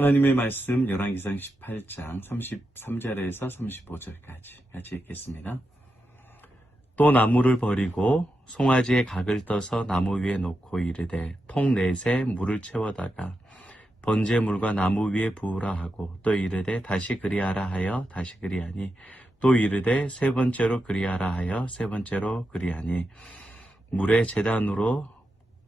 하나님의 말씀 열왕기상 18장 33절에서 35절까지 같이 읽겠습니다. 또 나무를 버리고 송아지의 각을 떠서 나무 위에 놓고 이르되 통 넷에 물을 채워다가 번제물과 나무 위에 부으라 하고 또 이르되 다시 그리하라 하여 다시 그리하니 또 이르되 세 번째로 그리하라 하여 세 번째로 그리하니 물의 제단으로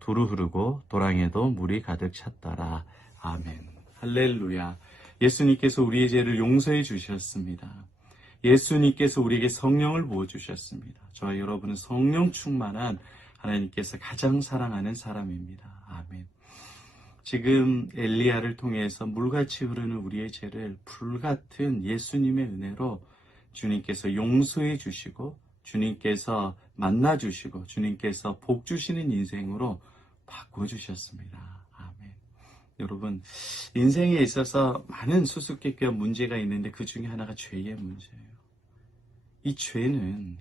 두루 흐르고 도랑에도 물이 가득 찼더라. 아멘. 할렐루야. 예수님께서 우리의 죄를 용서해 주셨습니다. 예수님께서 우리에게 성령을 부어주셨습니다. 저와 여러분은 성령 충만한 하나님께서 가장 사랑하는 사람입니다. 아멘. 지금 엘리야를 통해서 물같이 흐르는 우리의 죄를 불같은 예수님의 은혜로 주님께서 용서해 주시고 주님께서 만나 주시고 주님께서 복 주시는 인생으로 바꿔주셨습니다. 아멘. 여러분, 인생에 있어서 많은 수수께끼와 문제가 있는데 그 중에 하나가 죄의 문제예요. 이 죄는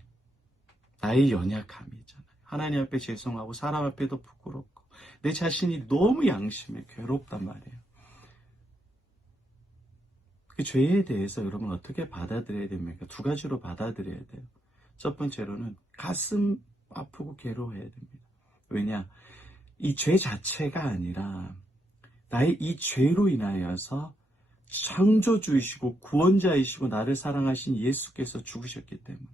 나의 연약함이잖아요. 하나님 앞에 죄송하고 사람 앞에도 부끄럽고 내 자신이 너무 양심에 괴롭단 말이에요. 그 죄에 대해서 여러분 어떻게 받아들여야 됩니까? 두 가지로 받아들여야 돼요. 첫 번째로는 가슴 아프고 괴로워해야 됩니다. 왜냐? 이 죄 자체가 아니라 나의 이 죄로 인하여서 창조주이시고 구원자이시고 나를 사랑하신 예수께서 죽으셨기 때문에,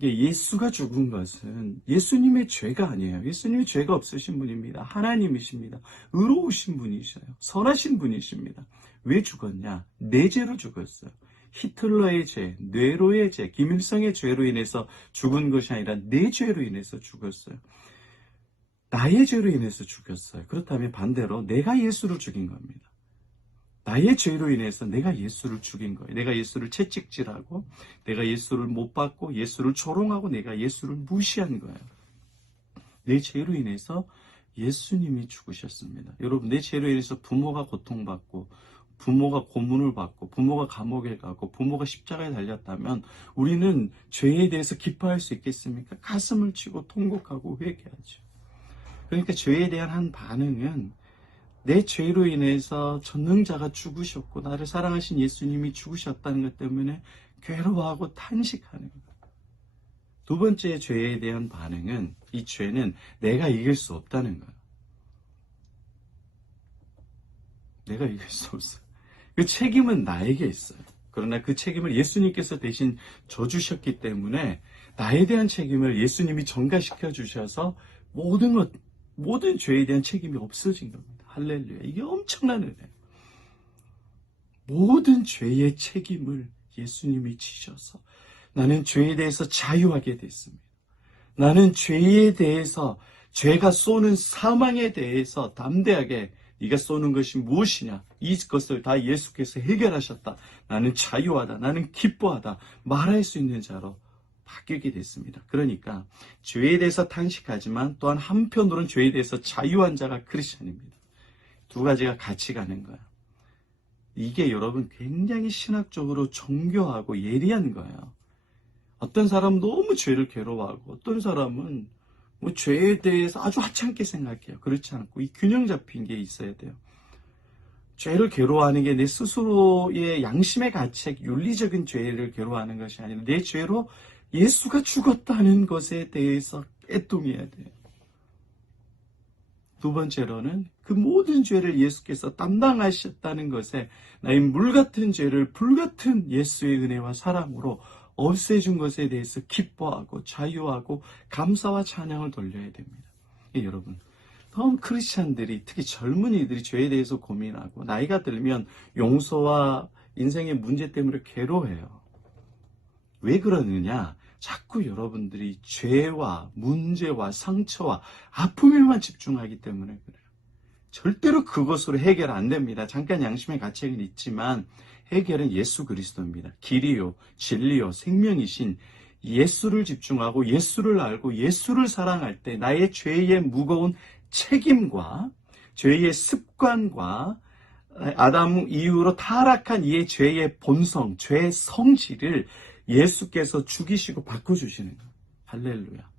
예수가 죽은 것은 예수님의 죄가 아니에요. 예수님의 죄가 없으신 분입니다. 하나님이십니다. 의로우신 분이셔요. 선하신 분이십니다. 왜 죽었냐? 내 죄로 죽었어요. 히틀러의 죄, 네로의 죄, 김일성의 죄로 인해서 죽은 것이 아니라 내 죄로 인해서 죽었어요. 나의 죄로 인해서 죽였어요. 그렇다면 반대로 내가 예수를 죽인 겁니다. 나의 죄로 인해서 내가 예수를 죽인 거예요. 내가 예수를 채찍질하고 내가 예수를 못 받고 예수를 조롱하고 내가 예수를 무시한 거예요. 내 죄로 인해서 예수님이 죽으셨습니다. 여러분, 내 죄로 인해서 부모가 고통받고 부모가 고문을 받고 부모가 감옥에 가고 부모가 십자가에 달렸다면 우리는 죄에 대해서 기뻐할 수 있겠습니까? 가슴을 치고 통곡하고 회개하죠. 그러니까 죄에 대한 한 반응은 내 죄로 인해서 전능자가 죽으셨고 나를 사랑하신 예수님이 죽으셨다는 것 때문에 괴로워하고 탄식하는 거예요. 두 번째 죄에 대한 반응은 이 죄는 내가 이길 수 없다는 거예요. 내가 이길 수 없어요. 그 책임은 나에게 있어요. 그러나 그 책임을 예수님께서 대신 져주셨기 때문에 나에 대한 책임을 예수님이 전가시켜 주셔서 모든 죄에 대한 책임이 없어진 겁니다. 할렐루야. 이게 엄청난 은혜예요. 모든 죄의 책임을 예수님이 지셔서 나는 죄에 대해서 자유하게 됐습니다. 나는 죄에 대해서 죄가 쏘는 사망에 대해서 담대하게 네가 쏘는 것이 무엇이냐? 이것을 다 예수께서 해결하셨다. 나는 자유하다. 나는 기뻐하다. 말할 수 있는 자로 바뀌게 됐습니다. 그러니까 죄에 대해서 탄식하지만 또한 한편으로는 죄에 대해서 자유한 자가 크리스천입니다. 두 가지가 같이 가는 거예요. 이게 여러분 굉장히 신학적으로 정교하고 예리한 거예요. 어떤 사람은 너무 죄를 괴로워하고 어떤 사람은 죄에 대해서 아주 하찮게 생각해요. 그렇지 않고 이 균형 잡힌 게 있어야 돼요. 죄를 괴로워하는 게 내 스스로의 양심의 가책, 윤리적인 죄를 괴로워하는 것이 아니라 내 죄로 예수가 죽었다는 것에 대해서 애통해야 돼요. 두 번째로는 그 모든 죄를 예수께서 담당하셨다는 것에 나의 물같은 죄를 불같은 예수의 은혜와 사랑으로 없애준 것에 대해서 기뻐하고 자유하고 감사와 찬양을 돌려야 됩니다. 여러분, 너무 크리스찬들이 특히 젊은이들이 죄에 대해서 고민하고 나이가 들면 용서와 인생의 문제 때문에 괴로워해요. 왜 그러느냐? 자꾸 여러분들이 죄와 문제와 상처와 아픔에만 집중하기 때문에 그래요. 절대로 그것으로 해결 안 됩니다. 잠깐 양심의 가책은 있지만 해결은 예수 그리스도입니다. 길이요, 진리요, 생명이신 예수를 집중하고 예수를 알고 예수를 사랑할 때 나의 죄의 무거운 책임과 죄의 습관과 아담 이후로 타락한 이의 죄의 본성, 죄의 성질을 예수께서 죽이시고 바꿔주시는 거예요. 할렐루야.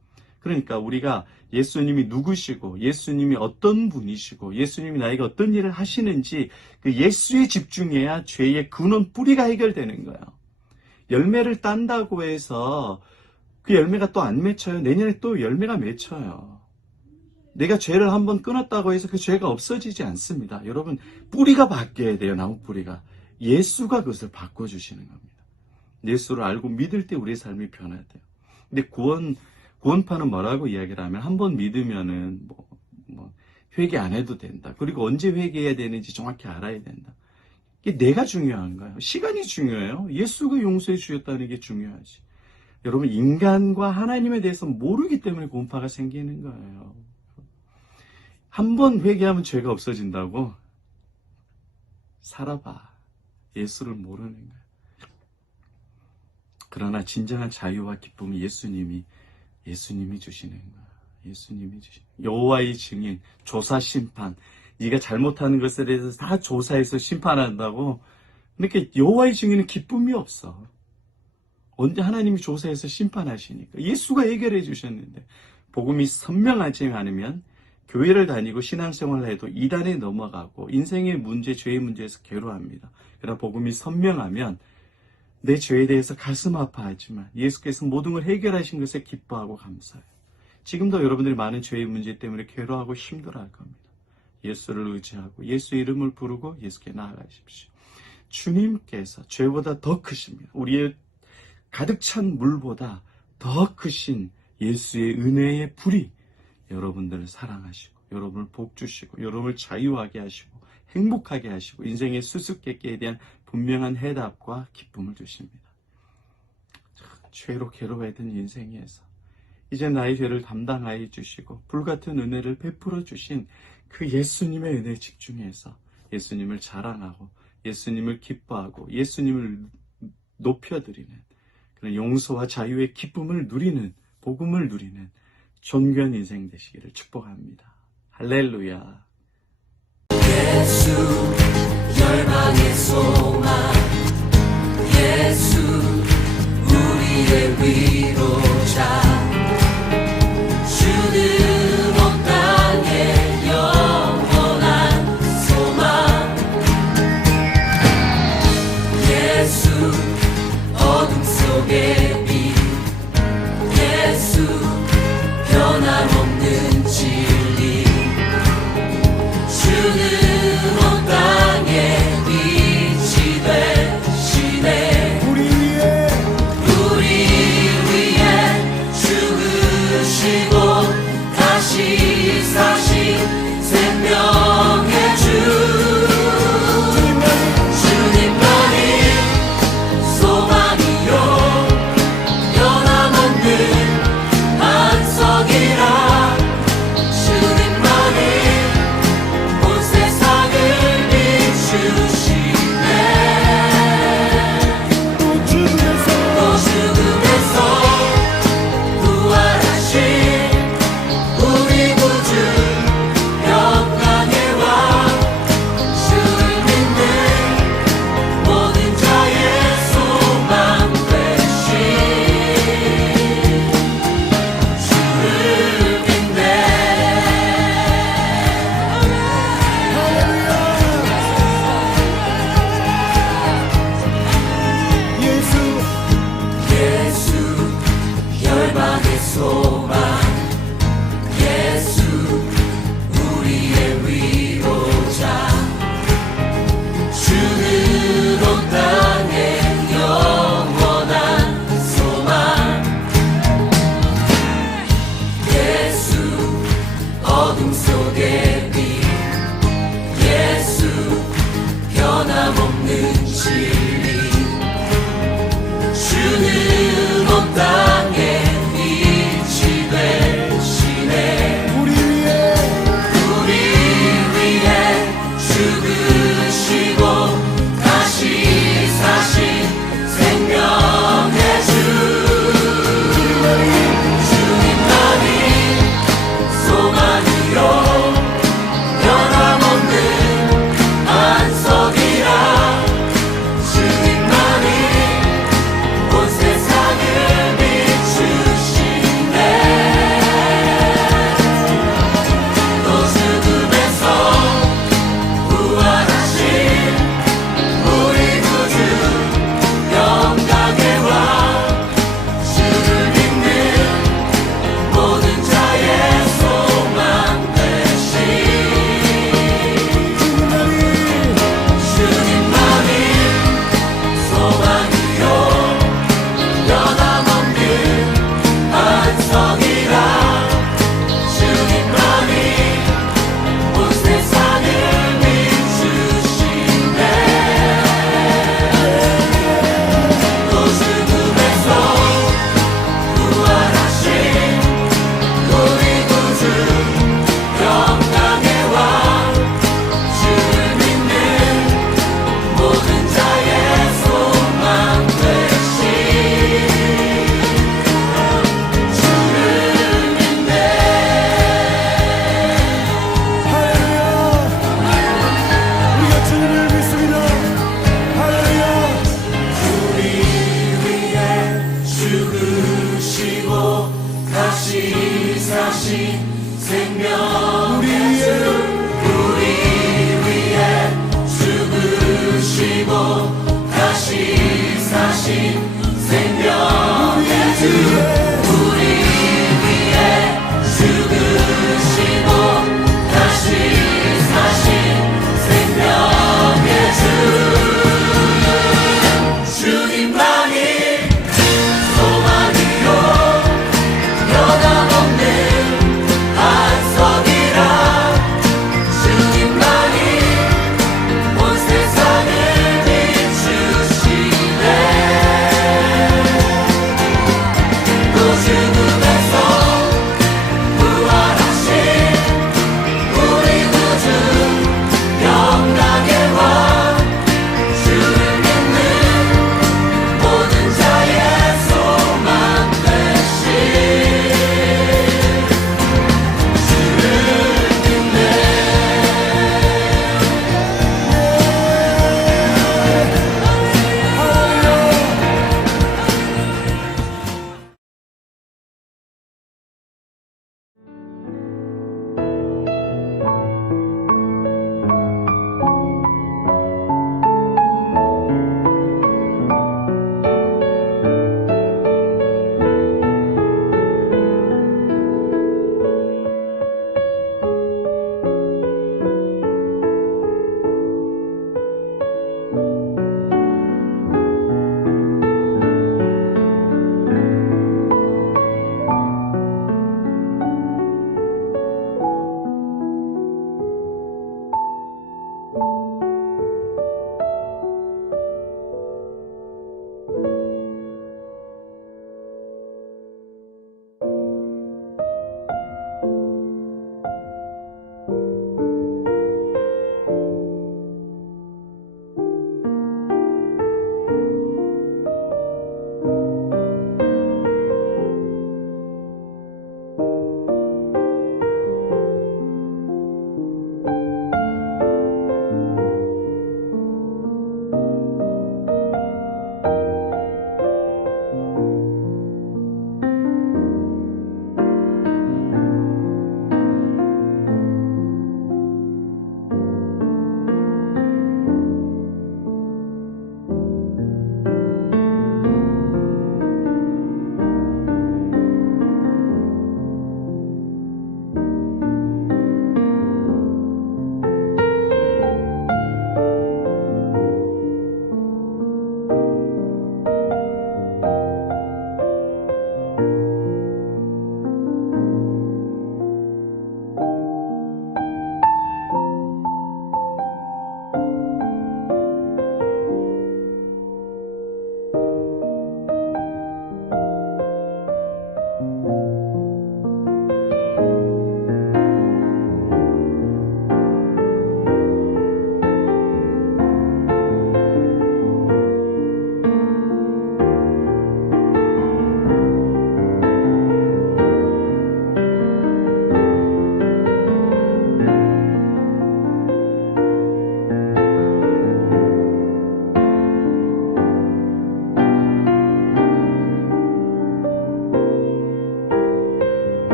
그러니까 우리가 예수님이 누구시고 예수님이 어떤 분이시고 예수님이 나에게 어떤 일을 하시는지 그 예수에 집중해야 죄의 근원 뿌리가 해결되는 거예요. 열매를 딴다고 해서 그 열매가 또 안 맺혀요. 내년에 또 열매가 맺혀요. 내가 죄를 한번 끊었다고 해서 그 죄가 없어지지 않습니다. 여러분, 뿌리가 바뀌어야 돼요. 나무 뿌리가. 예수가 그것을 바꿔주시는 겁니다. 예수를 알고 믿을 때 우리의 삶이 변화돼요. 근데 구원파는 뭐라고 이야기를 하면 한 번 믿으면은 회개 안 해도 된다. 그리고 언제 회개해야 되는지 정확히 알아야 된다. 이게 내가 중요한 거예요. 시간이 중요해요. 예수가 용서해 주셨다는 게 중요하지. 여러분, 인간과 하나님에 대해서 모르기 때문에 구원파가 생기는 거예요. 한 번 회개하면 죄가 없어진다고? 살아봐. 예수를 모르는 거예요. 그러나 진정한 자유와 기쁨은 예수님이 주시는 거예요. 예수님이 주시는 거예요. 여호와의 증인, 조사, 심판. 네가 잘못하는 것에 대해서 다 조사해서 심판한다고? 그러니까 여호와의 증인은 기쁨이 없어. 언제 하나님이 조사해서 심판하시니까. 예수가 해결해 주셨는데 복음이 선명하지 않으면 교회를 다니고 신앙생활을 해도 이단에 넘어가고 인생의 문제, 죄의 문제에서 괴로워합니다. 그러나 복음이 선명하면 내 죄에 대해서 가슴 아파하지만 예수께서 모든 걸 해결하신 것에 기뻐하고 감사해요. 지금도 여러분들이 많은 죄의 문제 때문에 괴로워하고 힘들어할 겁니다. 예수를 의지하고 예수의 이름을 부르고 예수께 나아가십시오. 주님께서 죄보다 더 크십니다. 우리의 가득 찬 물보다 더 크신 예수의 은혜의 불이 여러분들을 사랑하시고 여러분을 복주시고 여러분을 자유하게 하시고 행복하게 하시고 인생의 수수께끼에 대한 분명한 해답과 기쁨을 주십니다. 죄로 괴로워했던 인생에서 이제 나의 죄를 담당하여 주시고 불같은 은혜를 베풀어 주신 그 예수님의 은혜에 집중해서 예수님을 자랑하고 예수님을 기뻐하고 예수님을 높여드리는 그런 용서와 자유의 기쁨을 누리는 복음을 누리는 존귀한 인생 되시기를 축복합니다. 할렐루야. 예수 열방의 소망 예수 우리의 위로자 주는 온 땅의 영원한 소망 예수 어둠 속의 빛 예수 변함없는 진리 주는 온 땅에 빛이 되시네 우리 위에 죽으시고 다시 사신 생명의 주 주님만이 소망이요 변함없는 반석이라 주님만이 온 세상을 비추시네 또 죽음에서 부활하신 우리 구주 영광의 왕 주를 믿는 모든 자의 소망 되신 주를 하신 생명의 주 우리 위해 죽으시고 다시 사신